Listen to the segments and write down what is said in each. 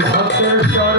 ভক্ত সর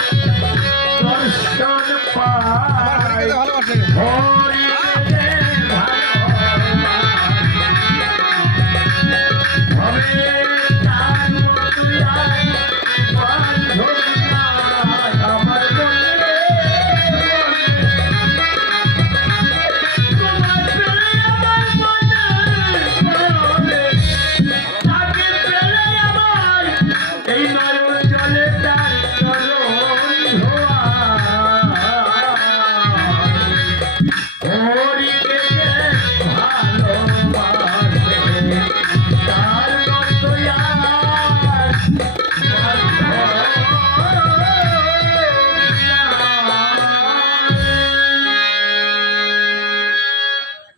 ভালোবাসে।